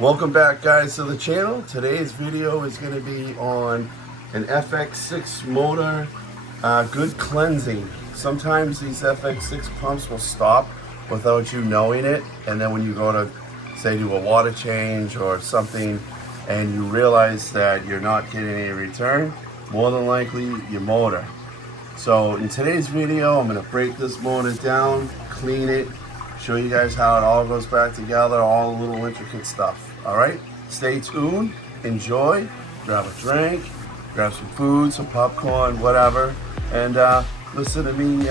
Welcome back, guys, to the channel. Today's video is going to be on an FX6 motor, good cleansing. Sometimes these FX6 pumps will stop without you knowing it, and then when you go to, say, do a water change or something, and you realize that you're not getting any return, more than likely your motor. So in today's video, I'm going to break this motor down, clean it, show you guys how it all goes back together, all the little intricate stuff. All right, stay tuned, enjoy, grab a drink, grab some food, some popcorn, whatever, and listen to me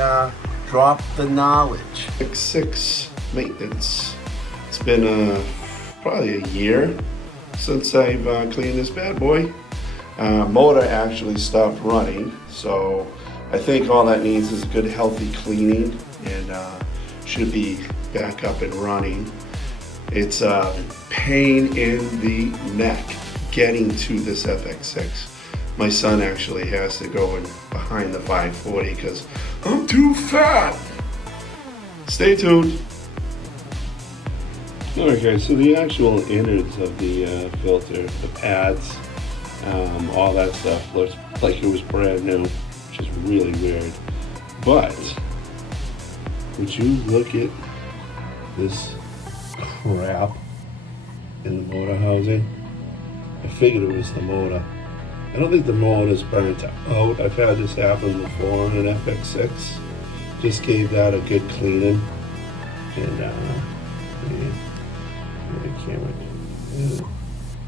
drop the knowledge. FX6 maintenance. It's been probably a year since I've cleaned this bad boy. Motor actually stopped running, so I think all that needs is a good healthy cleaning, and should be back up and running. It's a pain in the neck getting to this FX6. My son actually has to go in behind the 540 because I'm too fat. Stay tuned. Alright guys, so the actual innards of the filter, the pads, all that stuff looks like it was brand new, which is really weird. But would you look at this crap in the motor housing? I figured it was the motor. I don't think the motor's burnt out. I've had this happen before on an FX6. Just gave that a good cleaning. And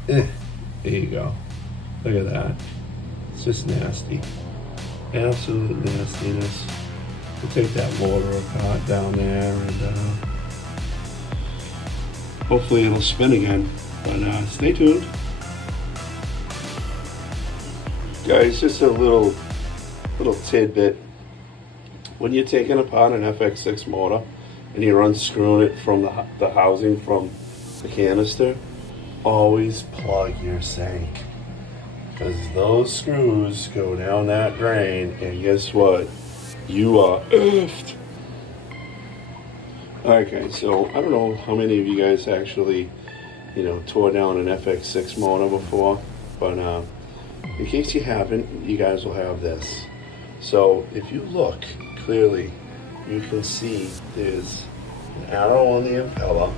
there you go. Look at that. It's just nasty. Absolute nastiness. We'll take that motor apart down there and hopefully it'll spin again, but stay tuned. Guys, just a little tidbit. When you're taking apart an FX6 motor and you're unscrewing it from the housing from the canister, always plug your sink, because those screws go down that drain, and guess what? You are effed. Alright guys, so I don't know how many of you guys actually, tore down an FX6 motor before, but in case you haven't, you guys will have this. So if you look clearly, you can see there's an arrow on the impeller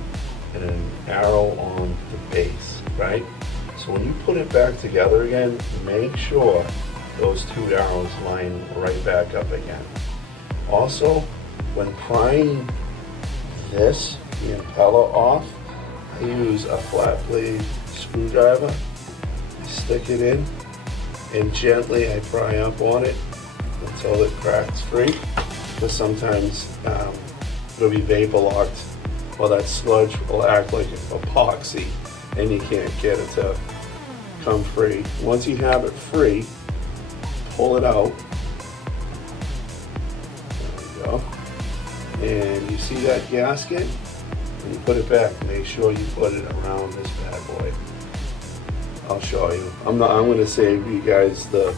and an arrow on the base, right? So when you put it back together again, make sure those two arrows line right back up again. Also, when prying the impeller off, I use a flat blade screwdriver. I stick it in and gently I pry up on it until it cracks free, because sometimes it'll be vapor locked, or that sludge will act like epoxy and you can't get it to come free. Once you have it free, pull it out. There we go. And you see that gasket? When you put it back, make sure you put it around this bad boy. I'll show you. I'm going to save you guys the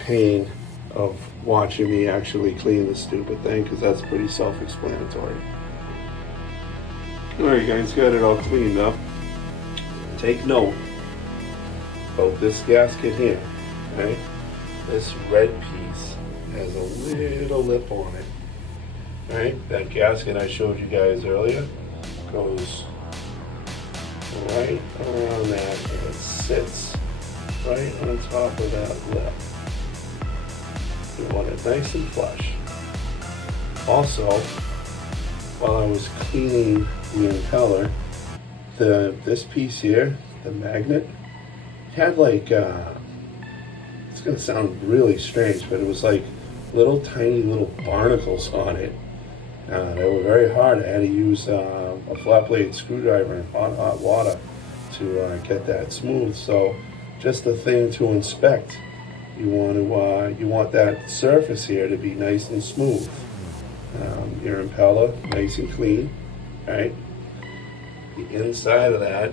pain of watching me actually clean this stupid thing, because that's pretty self-explanatory. Alright guys, got it all cleaned up. Take note about this gasket here. Okay? This red piece has a little lip on it. Right, that gasket I showed you guys earlier goes right around that, and it sits right on top of that lip. You want it nice and flush. Also, while I was cleaning the impeller, this piece here, the magnet, had like it's gonna sound really strange, but it was like tiny little barnacles on it. They were very hard. I had to use a flat blade screwdriver in hot water to get that smooth. So just a thing to inspect. You want that surface here to be nice and smooth. Your impeller nice and clean. Right. The inside of that,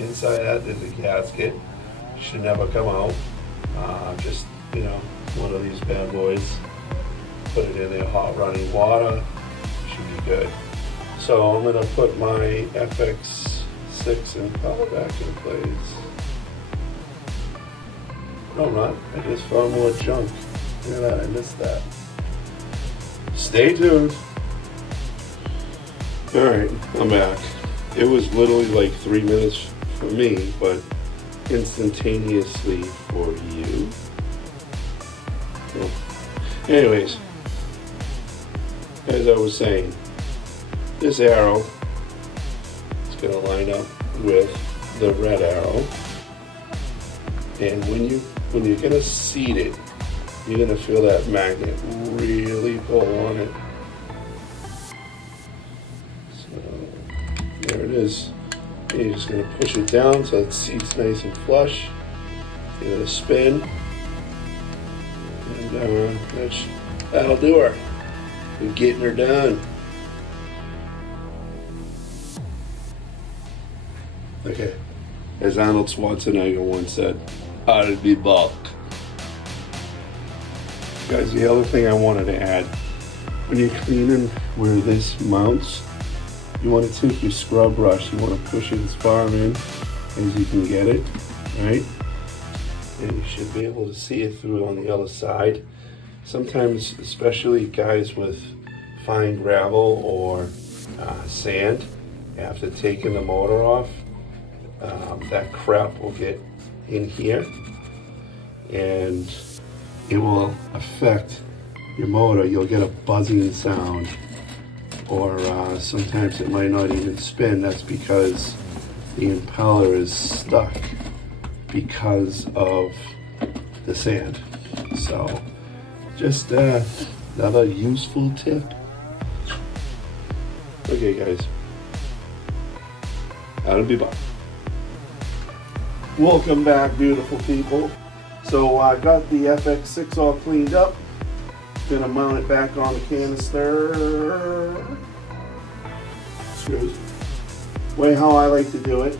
inside that is a gasket. Should never come out. Just one of these bad boys. Put it in there, hot running water, should be good. So I'm going to put my FX FX6 impeller back in place. No, I'm not. I just found more junk. Look at that, I missed that. Stay tuned. Alright, I'm back. It was literally like 3 minutes for me, but instantaneously for you. Well, anyways, as I was saying, this arrow is going to line up with the red arrow, and when you're going to seat it, you're going to feel that magnet really pull on it. So there it is. And you're just going to push it down so it seats nice and flush. Give it a spin, and that'll do her. We're getting her done. Okay, as Arnold Schwarzenegger once said, I'll be back. Guys, the other thing I wanted to add, when you're cleaning where this mounts, you want to take your scrub brush, you want to push it as far in as you can get it, right? And you should be able to see it through on the other side. Sometimes, especially guys with fine gravel or sand, after taking the motor off, that crap will get in here and it will affect your motor. You'll get a buzzing sound, or sometimes it might not even spin. That's because the impeller is stuck because of the sand. So just another useful tip. Okay guys, I'll be back. Welcome back, beautiful people. So I got the FX6 all cleaned up. Gonna mount it back on the canister. Screws. Way how I like to do it,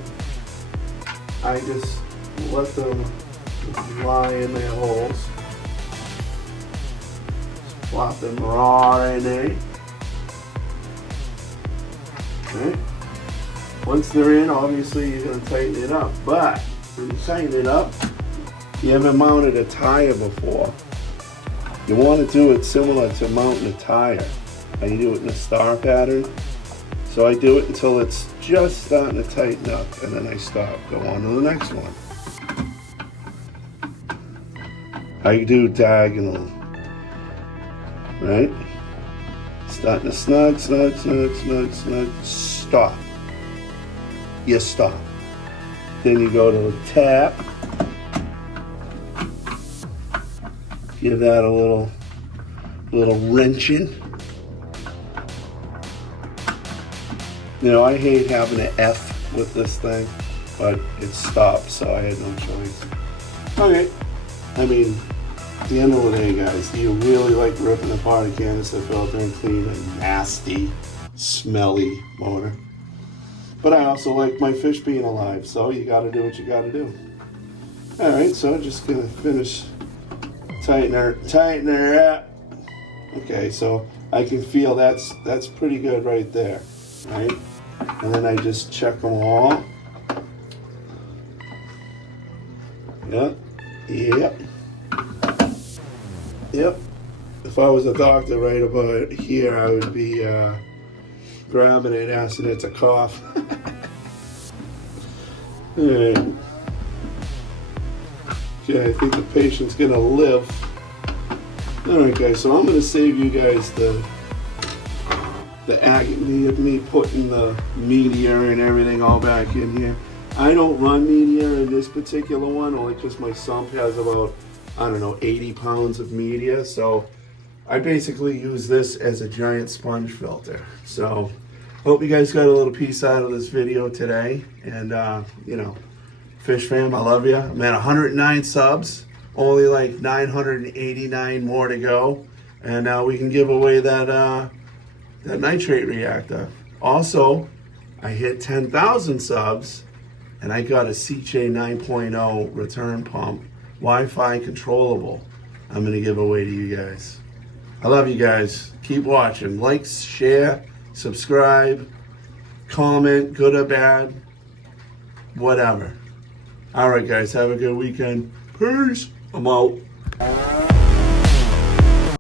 I just let them lie in their holes. Just plop them right in there. Okay. Once they're in, obviously you're gonna tighten it up. But when you tighten it up, you haven't mounted a tire before, you want to do it similar to mounting a tire. And you do it in a star pattern. So I do it until it's just starting to tighten up, and then I stop. Go on to the next one. I do diagonal, right? Starting to snug, snug, snug, snug, snug, stop. You stop. Then you go to the tap. Give that a little wrenching. You know, I hate having an F with this thing, but it stopped, so I had no choice. Okay, I mean, at the end of the day, guys, do you really like ripping apart a canister filter and cleaning a nasty, smelly motor? But I also like my fish being alive, so you gotta do what you gotta do. All right, so just gonna finish tighten her up. Okay, so I can feel that's pretty good right there, right? And then I just check them all. Yep, yep, yep. If I was a doctor right about here, I would be grabbing it, asking it to cough. All right. Okay, I think the patient's gonna live. Alright guys, so I'm gonna save you guys the agony of me putting the media and everything all back in here. I don't run media in this particular one, only because my sump has about, I don't know, 80 pounds of media. So I basically use this as a giant sponge filter. So hope you guys got a little piece out of this video today. And you know, Fish fam, I love you. I'm at 109 subs, only like 989 more to go, and we can give away that nitrate reactor. Also, I hit 10,000 subs, and I got a CJ 9.0 return pump, Wi-Fi controllable. I'm gonna give away to you guys. I love you guys. Keep watching. Like, share, subscribe, comment, good or bad. whatever. All right, guys, have a good weekend. Peace. I'm out.